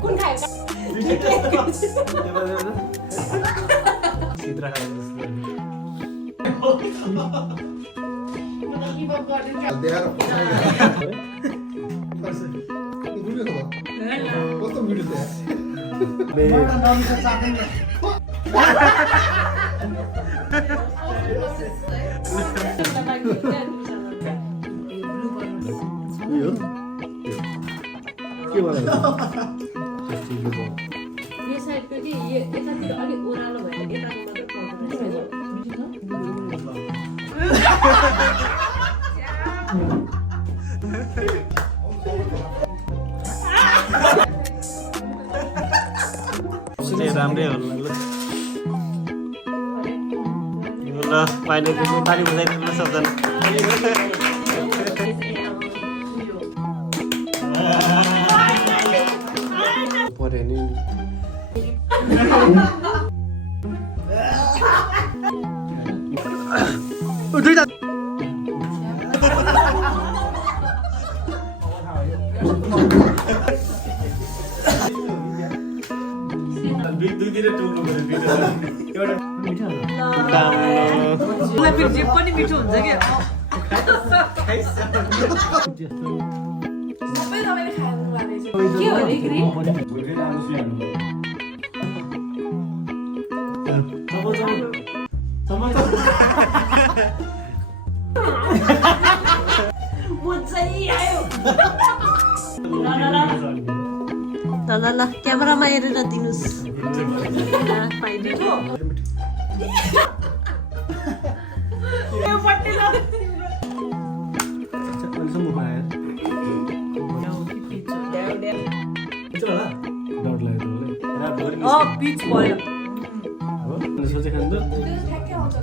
कुन खायो चित्र खाएको यो साइडको कि यतातिर अलिक ओह्रालो भएर यताको मात्रै राम्रै होला ल पाइने ताली बजाइदिनु ल सबजना पऱ्यो नि दुईटा फेरि पनि मिठो हुन्छ क्या सबै तपाईँले खानु भएको के हो रे ग्री ल क्यामेरामा हेरेर दिनुहोस् पिच भयो सोचे खानु त ठ्याक्कै आउँछ